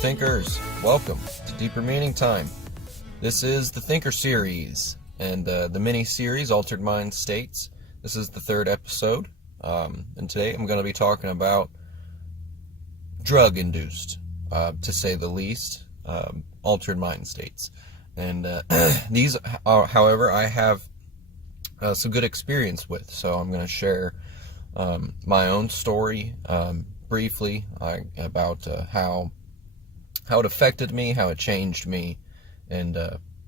thinkers, welcome to Deeper Meaning Time. This is the Thinker series and the mini-series Altered Mind States. This is the third episode, and today I'm going to be talking about drug-induced, to say the least, altered mind states. And these, however, I have some good experience with, so I'm going to share my own story briefly about how it affected me, how it changed me, and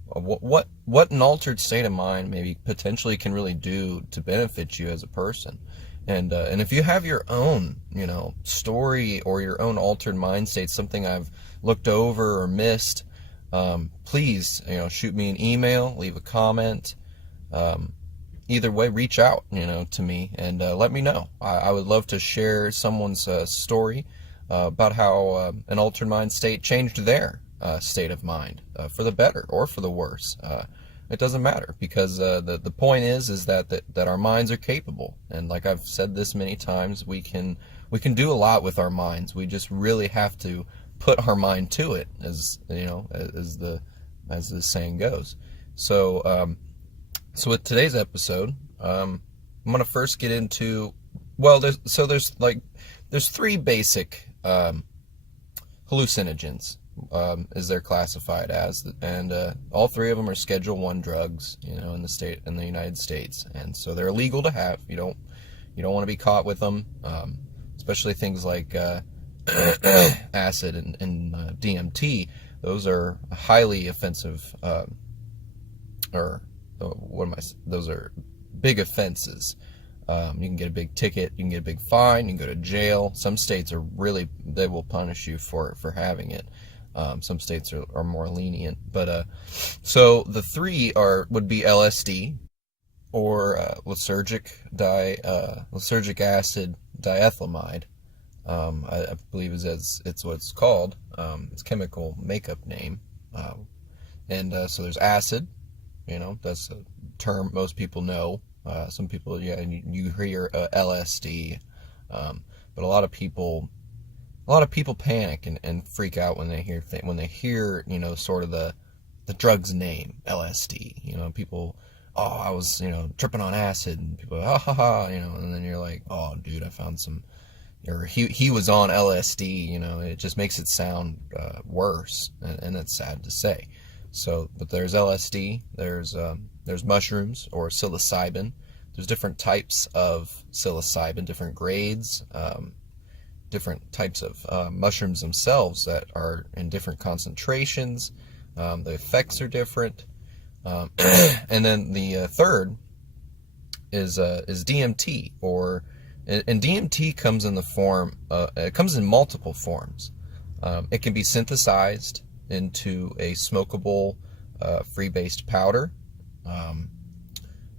what an altered state of mind maybe potentially can really do to benefit you as a person. And if you have your own, story or your own altered mind state, something I've looked over or missed, please, shoot me an email, leave a comment. Either way, reach out, to me and let me know. I would love to share someone's story about how an altered mind state changed their state of mind for the better or for the worse. It doesn't matter, because the point is that our minds are capable, and like I've said this many times, we can do a lot with our minds. We just really have to put our mind to it, as the saying goes. So with today's episode, I'm gonna first get into, there's three basic hallucinogens, as they're classified as, and all three of them are Schedule I drugs, in the United States, and so they're illegal to have. You don't want to be caught with them, especially things like acid and DMT. Those are highly offensive, those are big offenses. You can get a big ticket, you can get a big fine, you can go to jail. Some states they will punish you for having it. Some states are more lenient, but so the three would be LSD, or lysergic acid diethylamide. I believe it's what it's called. Its chemical makeup name. And so there's acid. That's a term most people know. Some people, you hear LSD, but a lot of people panic and freak out when they hear sort of the drug's name, LSD. People, I was tripping on acid, and people, and then you're like, oh dude, I found some, or he was on LSD. It just makes it sound worse, and it's sad to say. So, but there's LSD, there's mushrooms or psilocybin. There's different types of psilocybin, different grades, different types of mushrooms themselves that are in different concentrations. The effects are different. And then the third is DMT, and DMT comes in the form, it comes in multiple forms. It can be synthesized into a smokable, free-based powder.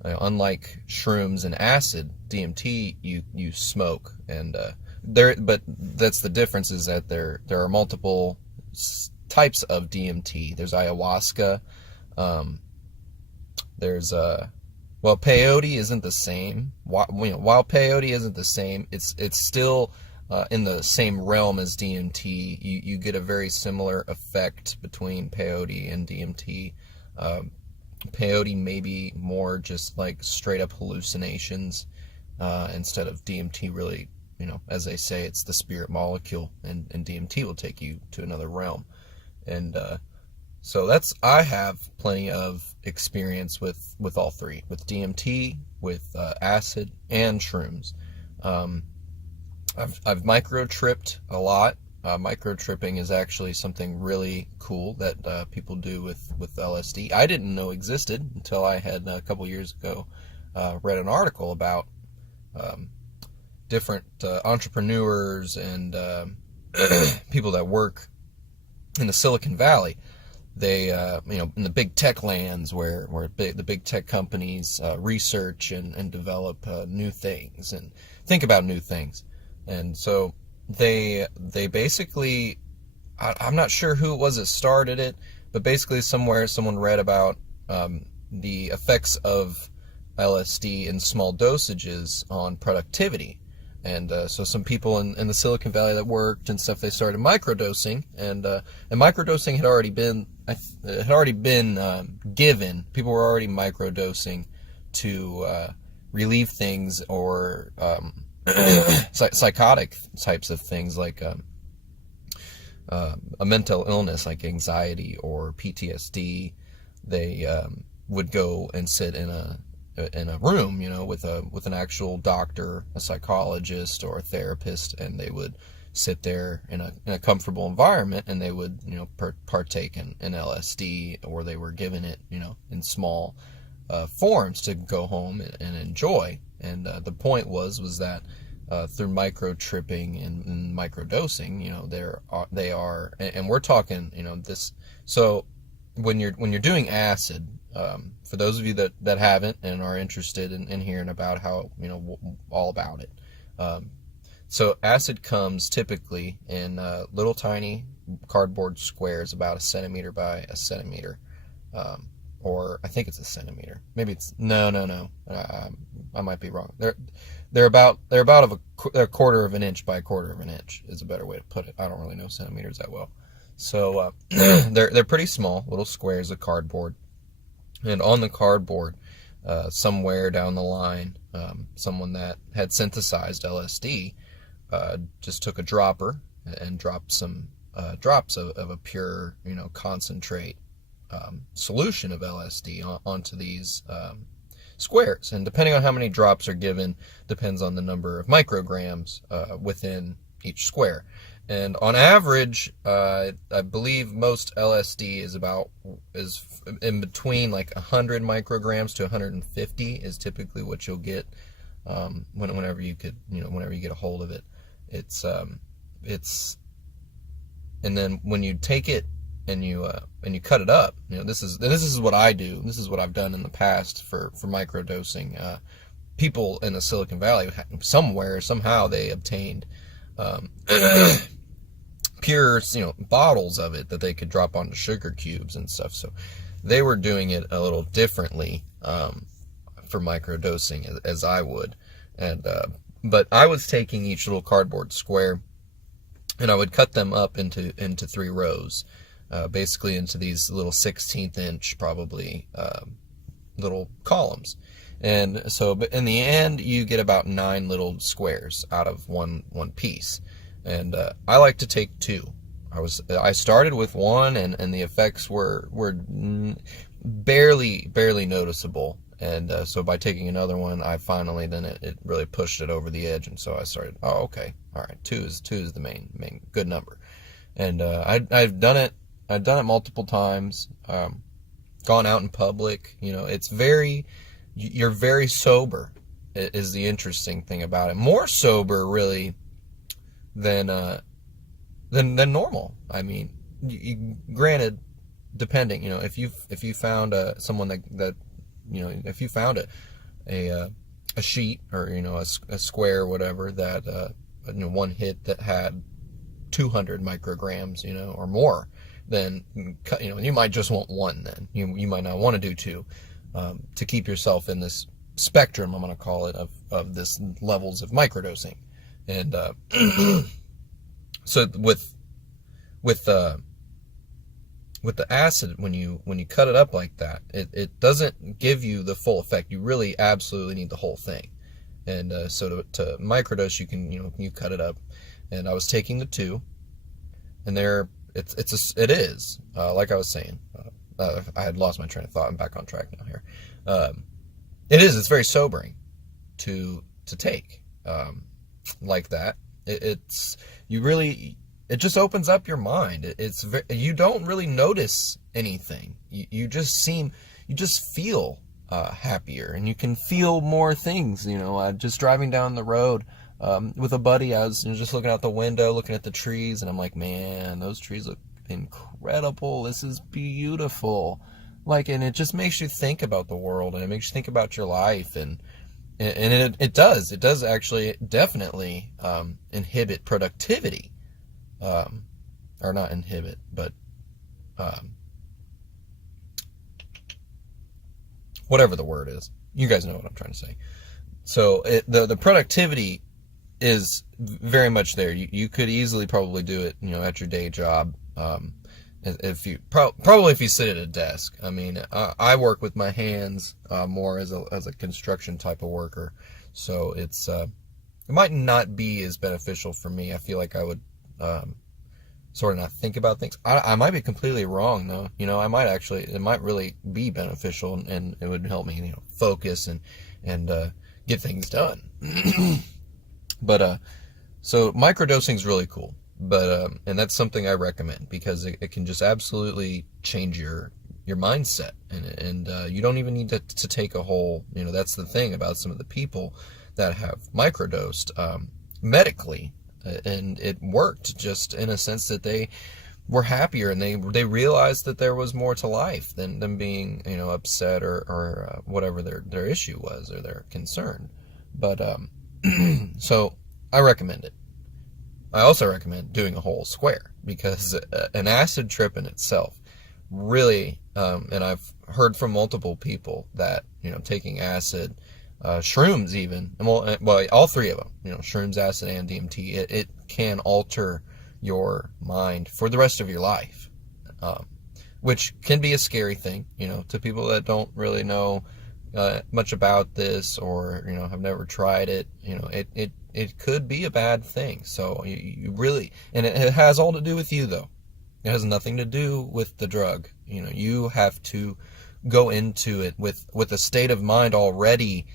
Unlike shrooms and acid, DMT you smoke, and but that's the difference, is that there are multiple types of DMT. There's ayahuasca. There's peyote isn't the same. While peyote isn't the same, it's still in the same realm as DMT. You get a very similar effect between peyote and DMT. Peyote may be more just like straight up hallucinations, instead of DMT really, as they say, it's the spirit molecule, and DMT will take you to another realm. And so I have plenty of experience with all three, with DMT, with acid, and shrooms. I've micro-tripped a lot. Micro-tripping is actually something really cool that people do with LSD. I didn't know existed until I had, a couple years ago, read an article about different entrepreneurs and people that work in the Silicon Valley. They, in the big tech lands where the big tech companies research and develop new things and think about new things. And so they basically, I'm not sure who it was that started it, but basically somewhere someone read about the effects of LSD in small dosages on productivity. And so some people in the Silicon Valley that worked and stuff, they started microdosing, and microdosing had already been given. People were already microdosing to relieve things, or psychotic types of things, like a mental illness like anxiety or PTSD. They would go and sit in a room, with an actual doctor, a psychologist, or a therapist, and they would sit there in a comfortable environment, and they would partake in LSD, or they were given it in small forms to go home and enjoy. And the point was that through micro tripping and micro dosing, they are, and we're talking, this. So when you're doing acid, for those of you that haven't and are interested in hearing about how, all about it. So acid comes typically in little tiny cardboard squares, about 1 centimeter by 1 centimeter, or I think it's 1 centimeter. Maybe it's no. I might be wrong. They're about a quarter of an inch by a quarter of an inch is a better way to put it. I don't really know centimeters that well. So they're pretty small, little squares of cardboard. And on the cardboard, somewhere down the line, someone that had synthesized LSD just took a dropper and dropped some drops of a pure, concentrate solution of LSD onto these squares. And depending on how many drops are given, depends on the number of micrograms within each square. And on average, I believe most LSD is in between like 100 micrograms to 150 is typically what you'll get whenever you get a hold of it. It's and then when you take it and you cut it up, this is what I do. This is what I've done in the past for microdosing. People in the Silicon Valley, somehow they obtained pure, bottles of it that they could drop onto sugar cubes and stuff. So they were doing it a little differently for microdosing as I would. And but I was taking each little cardboard square, and I would cut them up into 3 rows, basically into these little 16th inch probably little columns. And so, but in the end, you get about 9 little squares out of one piece. And I like to take 2. I started with 1, and the effects were barely noticeable. And so by taking another one, I finally, then it really pushed it over the edge. And so I started, okay, all right, 2 is the main good number. And I've done it multiple times. Gone out in public, you're very sober is the interesting thing about it. More sober, really, than normal. I mean, granted, depending, if you found someone that if you found a sheet, or a square or whatever that one hit that had 200 micrograms, or more, then you might just want 1. Then you might not want to do 2, to keep yourself in this spectrum, I'm going to call it, of this levels of microdosing. And so with the acid, when you cut it up like that, it doesn't give you the full effect. You really absolutely need the whole thing. And so to microdose, you can you cut it up. And I was taking the 2, and it is like I was saying. I had lost my train of thought. I'm back on track now here. It's very sobering to take like that. It just opens up your mind. You don't really notice anything. You just feel happier, and you can feel more things. Just driving down the road with a buddy, I was just looking out the window, looking at the trees, and I'm like, man, those trees look incredible. This is beautiful. And it just makes you think about the world, and it makes you think about your life, and it does actually definitely inhibit productivity, or not inhibit, but whatever the word is. You guys know what I'm trying to say. So the productivity is very much there. You could easily probably do it, at your day job. If you probably if you sit at a desk. I mean, I work with my hands more as a construction type of worker, so it might not be as beneficial for me. I feel like I would sort of not think about things. I might be completely wrong though. I might it might really be beneficial, and it would help me, focus and get things done. But so microdosing is really cool. But and that's something I recommend, because it can just absolutely change your mindset, and you don't even need to take a whole, that's the thing about some of the people that have microdosed medically, and it worked, just in a sense that they were happier, and they realized that there was more to life than them being, upset or whatever their issue was, or their concern. But so I recommend it. I also recommend doing a whole square, because an acid trip in itself really, and I've heard from multiple people that, taking acid, shrooms even, well, all three of them, shrooms, acid, and DMT, it can alter your mind for the rest of your life, which can be a scary thing, to people that don't really know much about this, or, have never tried it. It could be a bad thing. So you really, and it has all to do with you though. It has nothing to do with the drug. You have to go into it with a state of mind already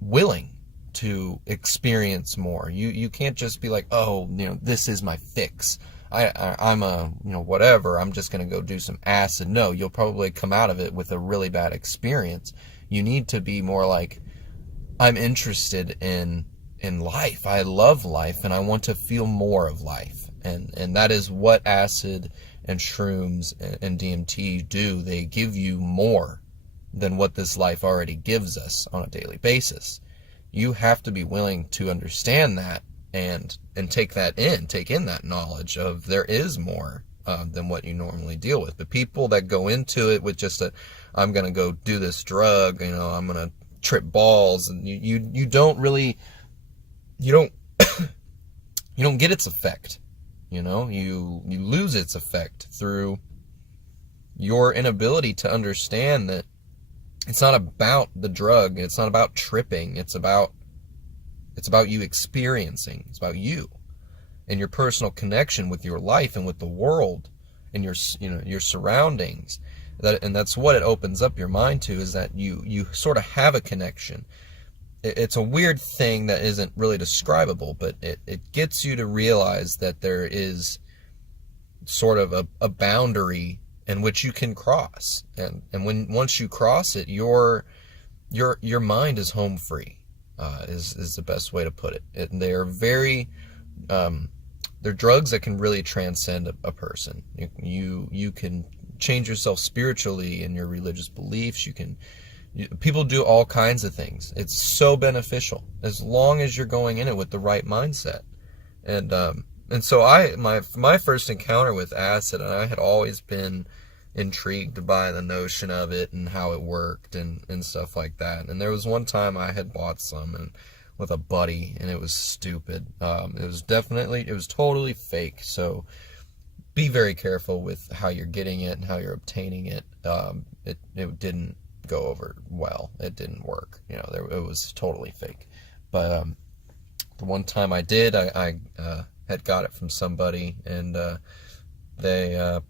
willing to experience more. You can't just be like, oh, this is my fix. I'm whatever, I'm just going to go do some acid. No, you'll probably come out of it with a really bad experience. You need to be more like, I'm interested in life. I love life, and I want to feel more of life. And that is what acid and shrooms and DMT do. They give you more than what this life already gives us on a daily basis. You have to be willing to understand that and take in that knowledge of there is more than what you normally deal with. The people that go into it with just I'm going to go do this drug, I'm going to trip balls, and you don't really, you don't get its effect. You lose its effect through your inability to understand that it's not about the drug, it's not about tripping, it's about you experiencing, it's about you and your personal connection with your life and with the world and your surroundings. And that's what it opens up your mind to, is that you sort of have a connection. It's a weird thing that isn't really describable, but it gets you to realize that there is sort of a boundary in which you can cross, and once you cross it, your mind is home free, is the best way to put it. And they're they're drugs that can really transcend a person. You can change yourself spiritually in your religious beliefs. People do all kinds of things. It's so beneficial as long as you're going in it with the right mindset. And so my first encounter with acid, and I had always been intrigued by the notion of it and how it worked and stuff like that. And there was one time I had bought some with a buddy, and it was stupid. It was totally fake. So be very careful with how you're getting it and how you're obtaining it. It didn't go over well. It didn't work. It was totally fake. But the one time I did, I had got it from somebody, and they're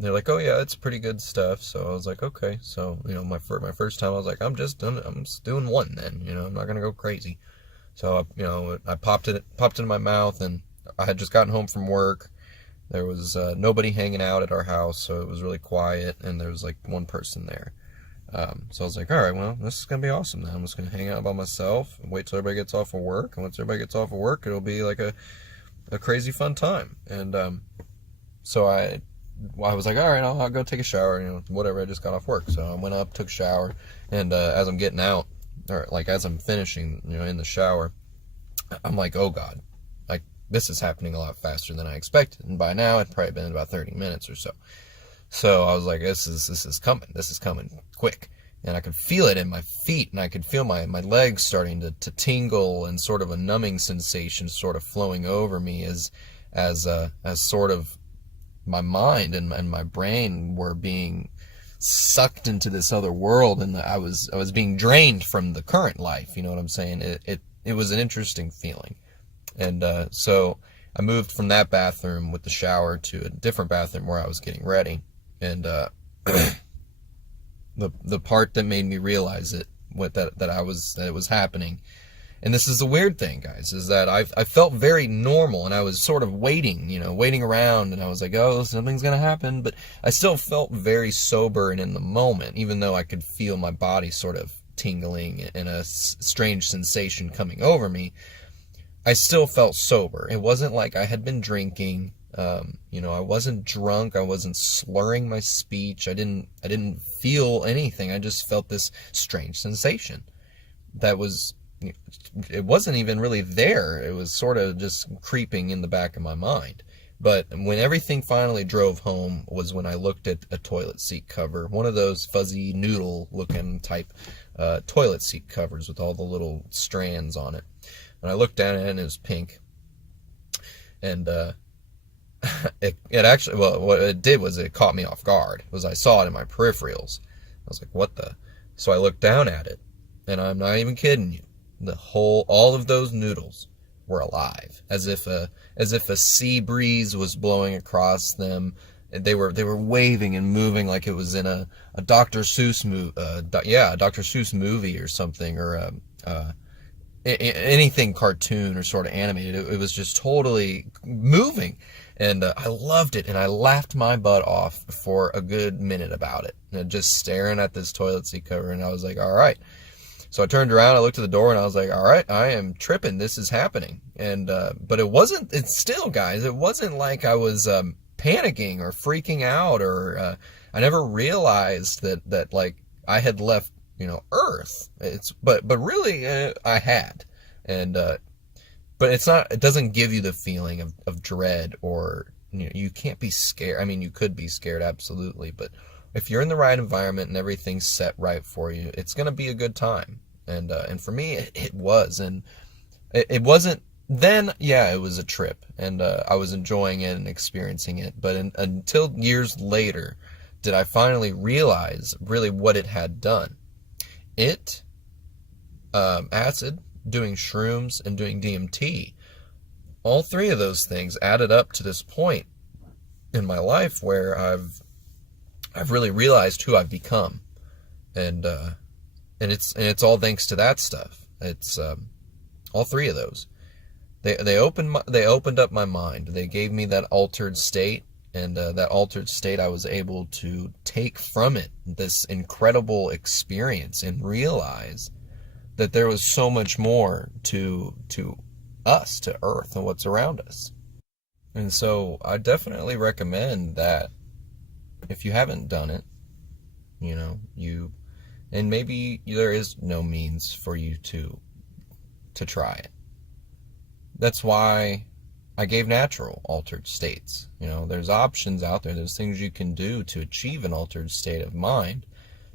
like, oh yeah, it's pretty good stuff. So I was like, okay. So my first time, I was like, I'm just doing one then. I'm not gonna go crazy. So I popped it in my mouth, and I had just gotten home from work. There was nobody hanging out at our house, so it was really quiet, and there was like one person there. So I was like, all right, well, this is going to be awesome then. I'm just going to hang out by myself and wait till everybody gets off of work. And once everybody gets off of work, it'll be like a crazy fun time. And so I was like, all right, I'll go take a shower, whatever. I just got off work. So I went up, took a shower, and as I'm getting out, or like as I'm finishing, in the shower, I'm like, oh God, like this is happening a lot faster than I expected. And by now, it'd probably been about 30 minutes or so. So I was like, this is coming. This is coming quick. and I could feel it in my feet, and I could feel my legs starting to tingle, and sort of a numbing sensation sort of flowing over me as sort of my mind and my brain were being sucked into this other world, and I was being drained from the current life. You know what I'm saying? It was an interesting feeling. And so I moved from that bathroom with the shower to a different bathroom where I was getting ready. And the part that made me realize it, that it was happening. And this is the weird thing, guys, is that I felt very normal, and I was sort of waiting around, and I was like, oh, something's going to happen. But I still felt very sober and in the moment, even though I could feel my body sort of tingling and a strange sensation coming over me. I still felt sober. It wasn't like I had been drinking. I wasn't drunk. I wasn't slurring my speech. I didn't feel anything. I just felt this strange sensation that was, it wasn't even really there. It was sort of just creeping in the back of my mind. But when everything finally drove home was when I looked at a toilet seat cover, one of those fuzzy noodle looking type toilet seat covers with all the little strands on it. And I looked down at it, and it was pink. And it actually, well, what it did was it caught me off guard. I saw it in my peripherals. I was like, what the? So I looked down at it, and I'm not even kidding you. All of those noodles were alive, as if a sea breeze was blowing across them. They were waving and moving like it was in a Dr. Seuss movie, Dr. Seuss movie or something, or anything cartoon or sort of animated. It was just totally moving, and I loved it, and I laughed my butt off for a good minute about it, and just staring at this toilet seat cover. And I was like, all right. So I turned around, I looked at the door, and I was like, all right, I am tripping. This is happening. And but it's still, guys, it wasn't like I was panicking or freaking out, or I never realized that like I had left, Earth. But really I had. And but it doesn't give you the feeling of dread, or you can't be scared. I mean, you could be scared, absolutely, but if you're in the right environment and everything's set right for you, it's going to be a good time. And for me, it was. And it wasn't then. Yeah, it was a trip, and I was enjoying it and experiencing it. But until years later did I finally realize really what it had done. Acid, doing shrooms, and doing DMT, all three of those things added up to this point in my life where I've really realized who I've become, and it's all thanks to that stuff. It's all three of those. They opened up my mind. They gave me that altered state, and that altered state I was able to take from it this incredible experience and realize that there was so much more to us, to Earth, and what's around us. And so I definitely recommend that if you haven't done it, and maybe there is no means for you to try it. That's why I gave natural altered states. There's options out there. There's things you can do to achieve an altered state of mind,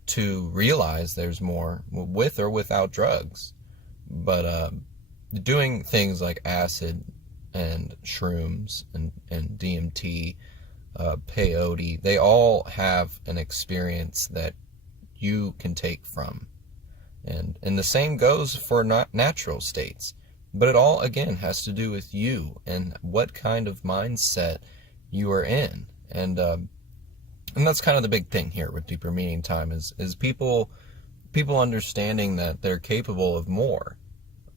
to realize there's more with or without drugs. But doing things like acid and shrooms and DMT, peyote, they all have an experience that you can take from. And the same goes for not natural states. But it all, again, has to do with you and what kind of mindset you are in. And that's kind of the big thing here with Deeper Meaning Time is people understanding that they're capable of more,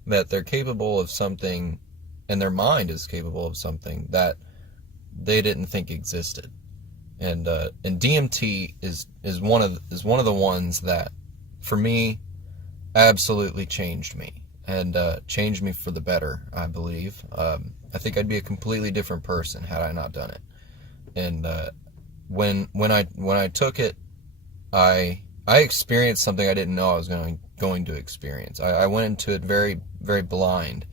that they're capable of something, and their mind is capable of something that they didn't think existed. And DMT is one of the ones that, for me, absolutely changed me, and changed me for the better, I believe. I think I'd be a completely different person had I not done it. And when I took it, I experienced something I didn't know I was going to experience. I went into it very, very blind,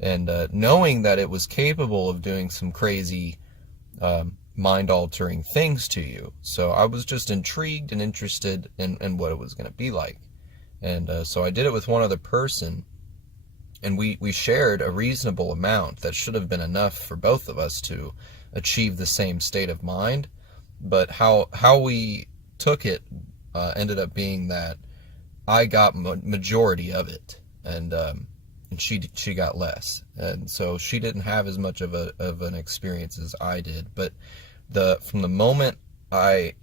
and knowing that it was capable of doing some crazy mind-altering things to you. So I was just intrigued and interested in what it was going to be like. And so I did it with one other person, and we shared a reasonable amount that should have been enough for both of us to achieve the same state of mind. But how we took it ended up being that I got majority of it, and she got less, and so she didn't have as much of an experience as I did. But from the moment I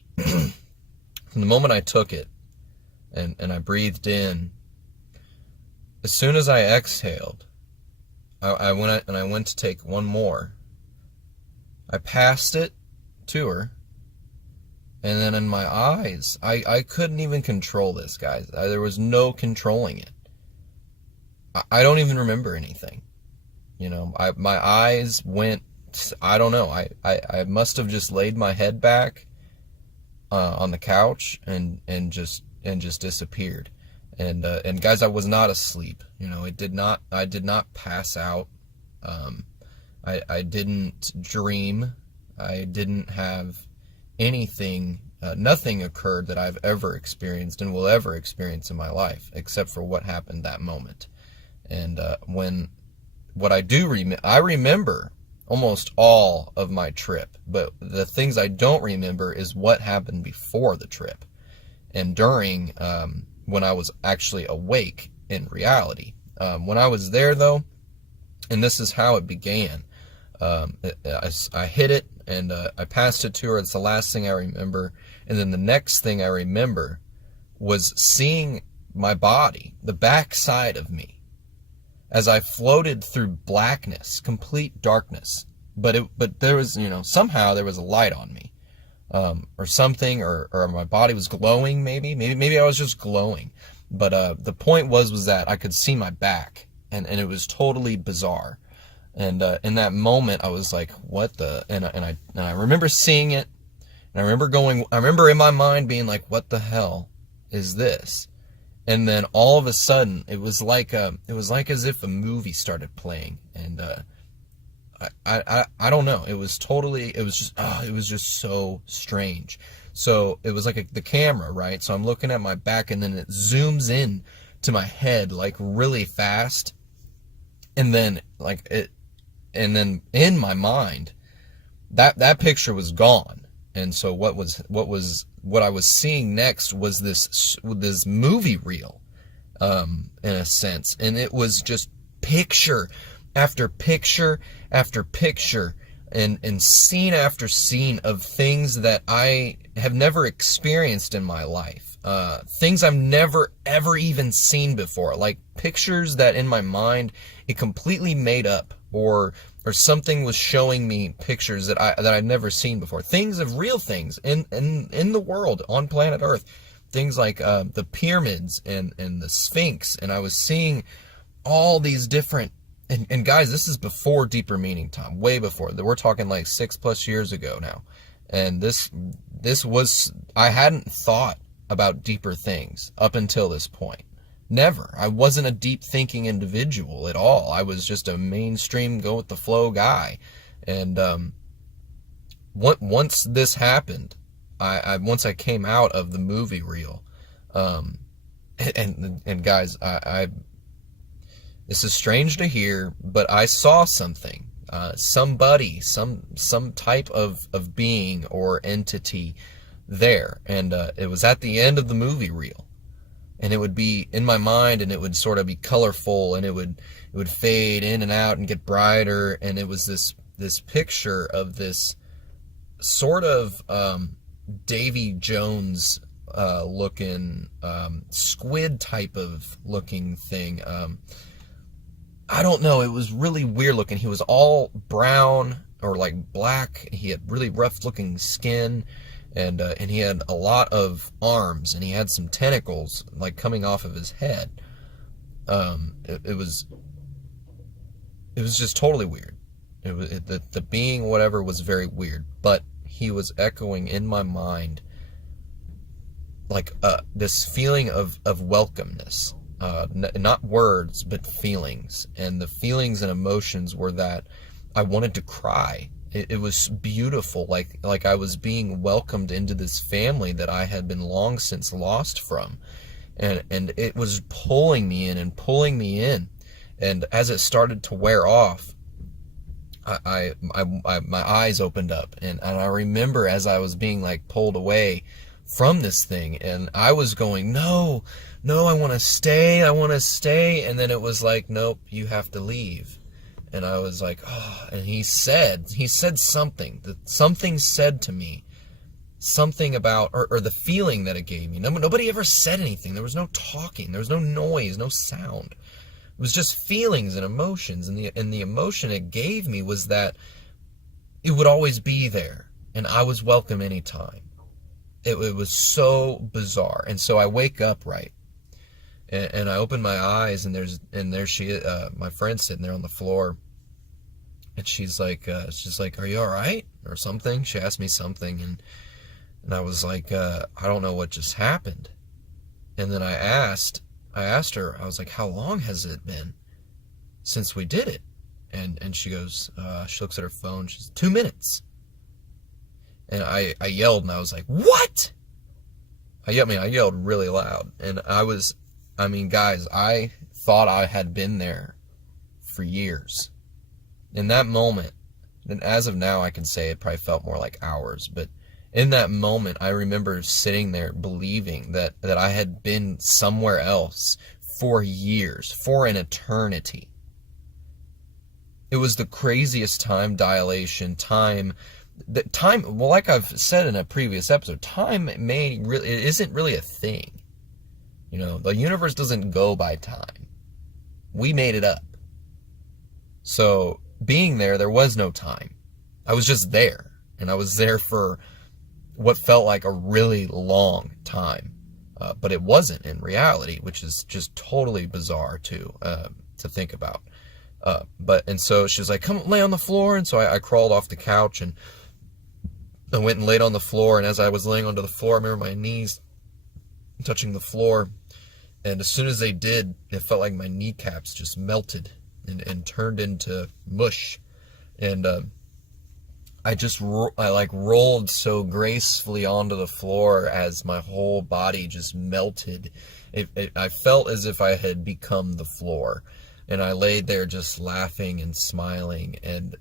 took it and I breathed in, as soon as I exhaled, I went to take one more. I passed it to her, and then in my eyes, I couldn't even control this, guys. There was no controlling it. I don't even remember anything. My eyes went, I don't know. I must have just laid my head back on the couch and just disappeared. And guys, I was not asleep. I did not pass out. I didn't dream. I didn't have anything. Nothing occurred that I've ever experienced and will ever experience in my life, except for what happened that moment. And I remember almost all of my trip, but the things I don't remember is what happened before the trip and during, when I was actually awake in reality. When I was there, though, and this is how it began, I hit it and I passed it to her. It's the last thing I remember. And then the next thing I remember was seeing my body, the back side of me, as I floated through blackness, complete darkness. But there was, somehow there was a light on me, or something, or my body was glowing. Maybe I was just glowing. But the point was that I could see my back, and it was totally bizarre. And in that moment, I was like, "What the?" And I remember seeing it, and I remember in my mind being like, "What the hell is this?" And then all of a sudden, it was like as if a movie started playing, and I don't know. It was just so strange. So it was like the camera, right? So I'm looking at my back, and then it zooms in to my head like really fast, and then in my mind, that picture was gone. And so what I was seeing next was this movie reel, in a sense, and it was just picture after picture after picture and scene after scene of things that I have never experienced in my life, things I've never ever even seen before, like pictures that in my mind it completely made up, or something was showing me pictures that I'd never seen before. Things of real things in the world, on planet Earth. Things like the pyramids and the Sphinx. And I was seeing all these different, and guys, this is before deeper meaning time, way before. We're talking like 6+ years ago now. And this was, I hadn't thought about deeper things up until this point. Never. I wasn't a deep thinking individual at all. I was just a mainstream, go with the flow guy. And once this happened, once I came out of the movie reel, and guys, this is strange to hear, but I saw something, somebody, some type of being or entity there, and it was at the end of the movie reel. And it would be in my mind, and it would sort of be colorful, and it would fade in and out and get brighter. And it was this picture of this sort of Davy Jones looking squid type of looking thing. I don't know. It was really weird looking. He was all brown or like black. He had really rough looking skin. And he had a lot of arms, and he had some tentacles like coming off of his head. It was just totally weird. The being, whatever, was very weird, but he was echoing in my mind like this feeling of welcomeness, not words but feelings, and the feelings and emotions were that I wanted to cry. It was beautiful, like I was being welcomed into this family that I had been long since lost from. And it was pulling me in and pulling me in. And as it started to wear off, my eyes opened up, and I remember as I was being like pulled away from this thing, and I was going, no, I want to stay, and then it was like, nope, you have to leave. And I was like, oh, and he said something, something said to me, something about, or the feeling that it gave me. Nobody ever said anything. There was no talking, there was no noise, no sound. It was just feelings and emotions, and the emotion it gave me was that it would always be there, and I was welcome anytime. It was so bizarre. And so I wake up, right, and I open my eyes, and there she is, my friend sitting there on the floor, and she's like, are you all right, or something? She asked me something, and I was like, I don't know what just happened. And then I asked her, I was like, how long has it been since we did it? And she goes, she looks at her phone, she's 2 minutes. And I yelled, and I was like, what? I yelled really loud. And guys, I thought I had been there for years. In that moment, and as of now, I can say it probably felt more like hours, but in that moment, I remember sitting there believing that I had been somewhere else for years, for an eternity. It was the craziest time dilation, well, like I've said in a previous episode, time it isn't really a thing. You know, the universe doesn't go by time. We made it up. So, being there was no time. I was just there, and I was there for what felt like a really long time, but it wasn't in reality, which is just totally bizarre to think about. And so she was like, come lay on the floor, and so I crawled off the couch, and I went and laid on the floor, and as I was laying onto the floor, I remember my knees touching the floor, and as soon as they did, it felt like my kneecaps just melted and turned into mush, and I rolled so gracefully onto the floor as my whole body just melted. I felt as if I had become the floor, and I laid there just laughing and smiling, and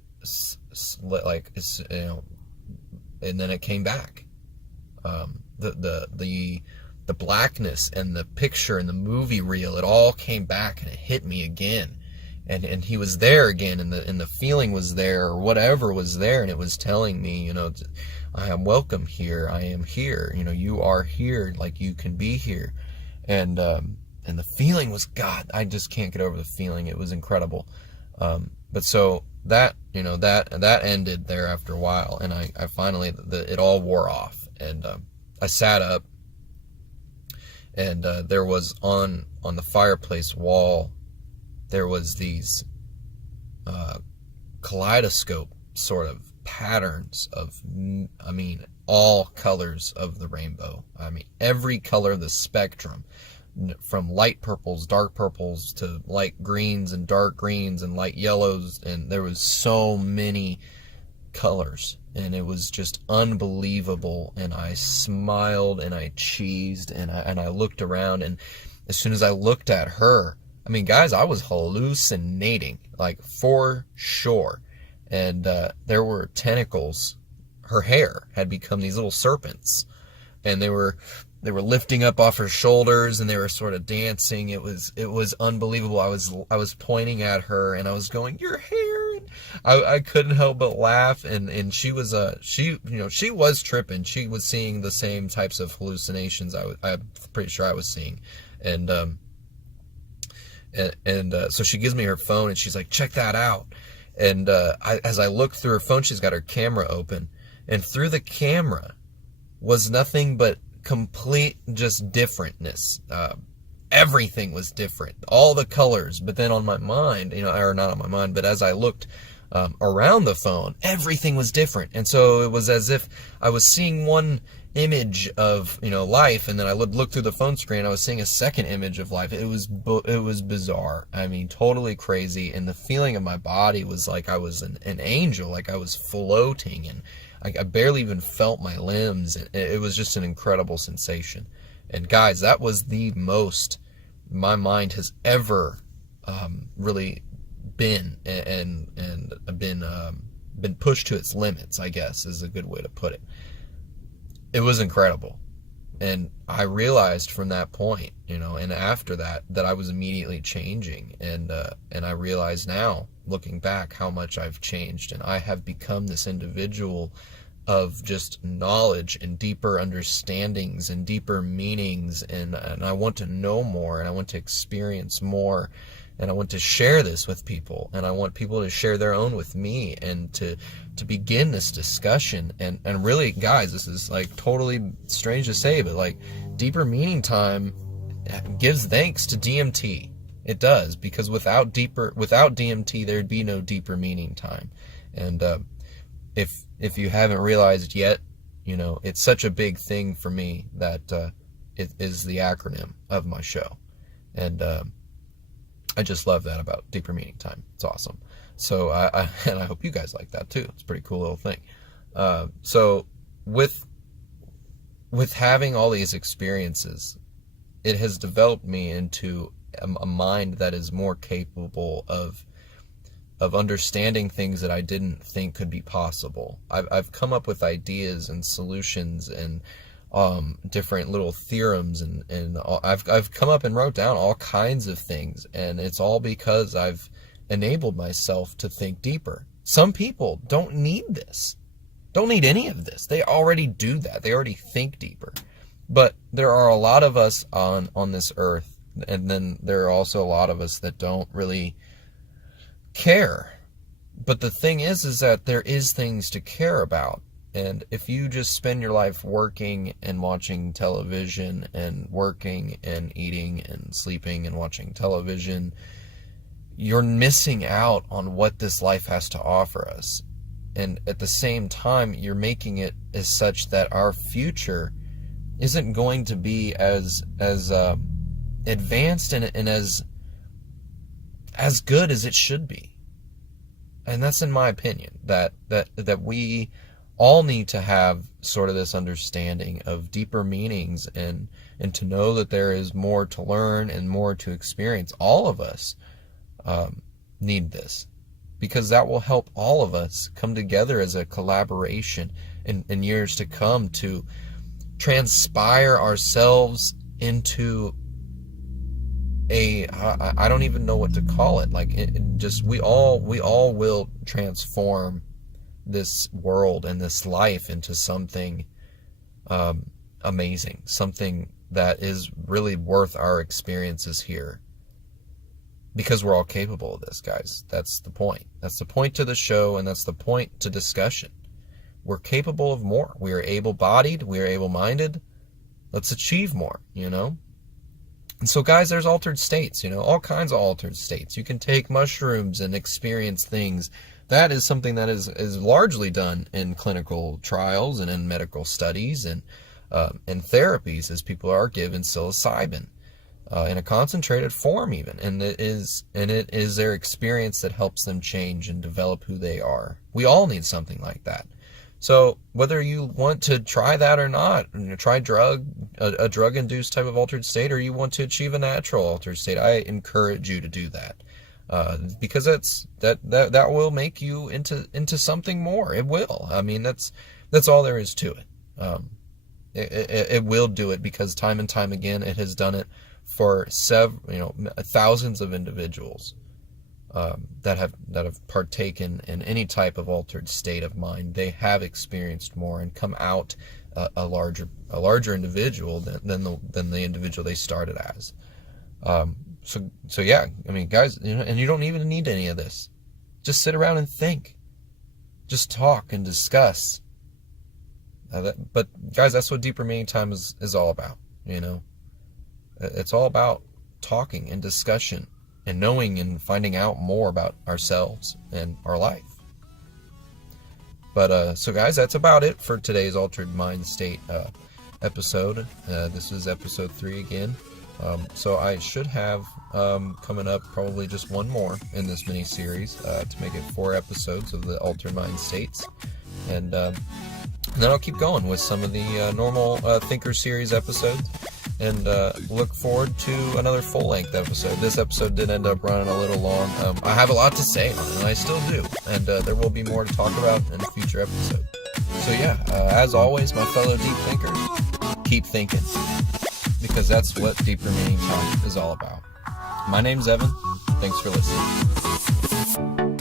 and then it came back. The blackness and the picture and the movie reel, it all came back, and it hit me again. And he was there again, and the feeling was there, or whatever was there, and it was telling me, I am welcome here, I am here, you are here, like you can be here, and the feeling was, God, I just can't get over the feeling. It was incredible. But so that that ended there after a while, and I finally it all wore off, and I sat up, and there was on the fireplace wall, there was these kaleidoscope sort of patterns of, all colors of the rainbow. Every color of the spectrum, from light purples, dark purples, to light greens and dark greens and light yellows, and there was so many colors, and it was just unbelievable. And I smiled, and I cheesed, and I looked around, and as soon as I looked at her, guys, I was hallucinating, like, for sure. And there were tentacles. Her hair had become these little serpents, and they were lifting up off her shoulders, and they were sort of dancing. It was unbelievable. I was pointing at her, and I was going, your hair. And I couldn't help but laugh. And she was she was tripping. She was seeing the same types of hallucinations I'm pretty sure I was seeing, and so she gives me her phone, and she's like, check that out. And as I look through her phone, she's got her camera open, and through the camera was nothing but complete just differentness. Everything was different, all the colors. But then on my mind, or not on my mind, but as I looked around the phone, everything was different. And so it was as if I was seeing one image of, life, and then I would look through the phone screen, I was seeing a second image of life. It was bizarre. I mean, totally crazy. And the feeling of my body was like I was an angel, like I was floating, and I barely even felt my limbs. It was just an incredible sensation. And guys, that was the most my mind has ever really been and been pushed to its limits, I guess is a good way to put it. It was incredible. And I realized from that point, and after that I was immediately changing. And I realize now, looking back, how much I've changed. And I have become this individual of just knowledge and deeper understandings and deeper meanings. And I want to know more, and I want to experience more. And I want to share this with people, and I want people to share their own with me, and to begin this discussion. And really, guys, this is like totally strange to say, but like deeper meaning time gives thanks to DMT. It does, because without DMT, there'd be no deeper meaning time. And if you haven't realized yet, it's such a big thing for me that it is the acronym of my show. And I just love that about deeper meaning time. It's awesome. So I hope you guys like that too. It's a pretty cool little thing. So with having all these experiences, it has developed me into a mind that is more capable of understanding things that I didn't think could be possible. I've come up with ideas and solutions and different little theorems, and I've come up and wrote down all kinds of things, and it's all because I've enabled myself to think deeper. Some people don't need this, don't need any of this. They already do that. They already think deeper. But there are a lot of us on this earth, and then there are also a lot of us that don't really care. But the thing is that there is things to care about. And if you just spend your life working and watching television, and working and eating and sleeping and watching television, you're missing out on what this life has to offer us. And at the same time, you're making it as such that our future isn't going to be as advanced and as good as it should be. And that's in my opinion, that we all need to have sort of this understanding of deeper meanings, and to know that there is more to learn and more to experience. All of us need this, because that will help all of us come together as a collaboration in years to come, to transpire ourselves into I don't even know what to call it. Like we all will transform this world and this life into something amazing, something that is really worth our experiences here, because we're all capable of this, guys. That's the point. That's the point to the show, and that's the point to discussion. We're capable of more. We are able-bodied. We are able-minded. Let's achieve more, And so, guys, there's altered states, all kinds of altered states. You can take mushrooms and experience things. That is something that is largely done in clinical trials and in medical studies and therapies, as people are given psilocybin in a concentrated form even. And it is their experience that helps them change and develop who they are. We all need something like that. So whether you want to try that or not, try a drug-induced type of altered state, or you want to achieve a natural altered state, I encourage you to do that. Because that will make you into something more. It will. I mean, that's all there is to it. It will do it, because time and time again it has done it for thousands of individuals that have partaken in any type of altered state of mind. They have experienced more and come out a larger individual than the individual they started as. So yeah, I mean, guys, and you don't even need any of this. Just sit around and think. Just talk and discuss. But guys, that's what deeper meaning time is all about. It's all about talking and discussion and knowing and finding out more about ourselves and our life. But so guys, that's about it for today's Altered Mind State episode. This is episode 3 again. So I should have coming up probably just one more in this mini series to make it 4 episodes of the Altered Mind States, and then I'll keep going with some of the normal Thinker series episodes, and look forward to another full-length episode. This episode did end up running a little long. I have a lot to say on it, and I still do, and there will be more to talk about in a future episode. So yeah, as always, my fellow deep thinkers, keep thinking, because that's what Deeper Meaning Talk is all about. My name's Evan. Thanks for listening.